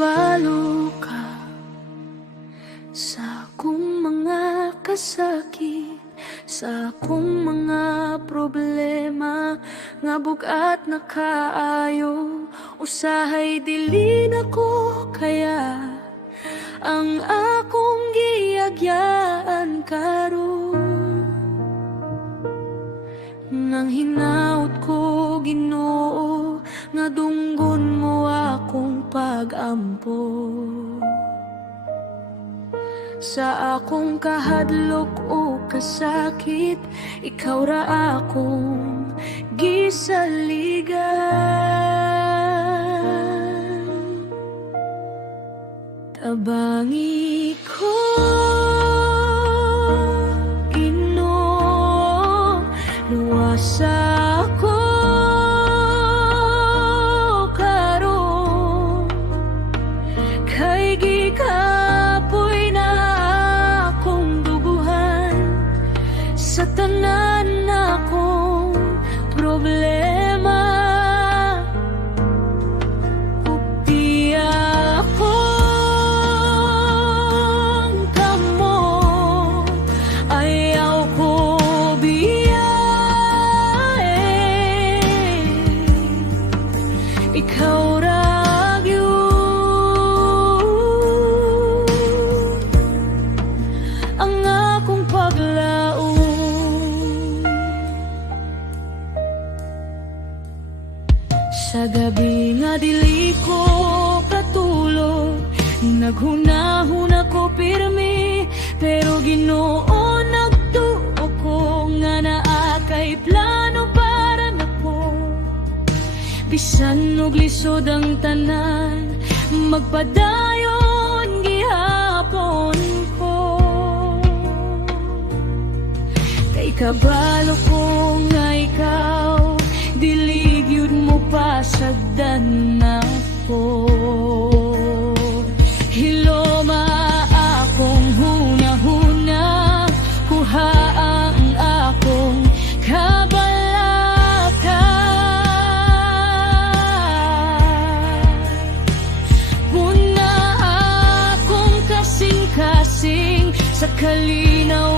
kabalo ka sa akong mga kasakit, sa akong mga problema nga bugat na kaayo. Usahay dili na ko kaya ang akong giagyaan karon. Nang hinaut ko Ginoo nga dunggon mo akong pag-ampo sa akong kahadlok o kasakit. Ikaw ra akong gisaligan. Tabangi ko Ginoo, luwasa ko karon, kay gikapoy na akong duguhan sa tanan akong problema. Ug di akong kamo ayaw ko biyahe, ikaw ra gyud ang akong paglaom. Sa gabi nga dili ko katulog, naghunahuna ko pirmi, pero Ginoo nagtuo ko nga naa kay plano para nako. Bisan og lisod ang tanan, magpadayon gihapon ko, kay kabalo ko nga ikaw dili gyud mo pasagdan ako. Hiloma akong hunahuna, kuha ang akong kabalaka. Muna akong kasing-kasing sa kalinaw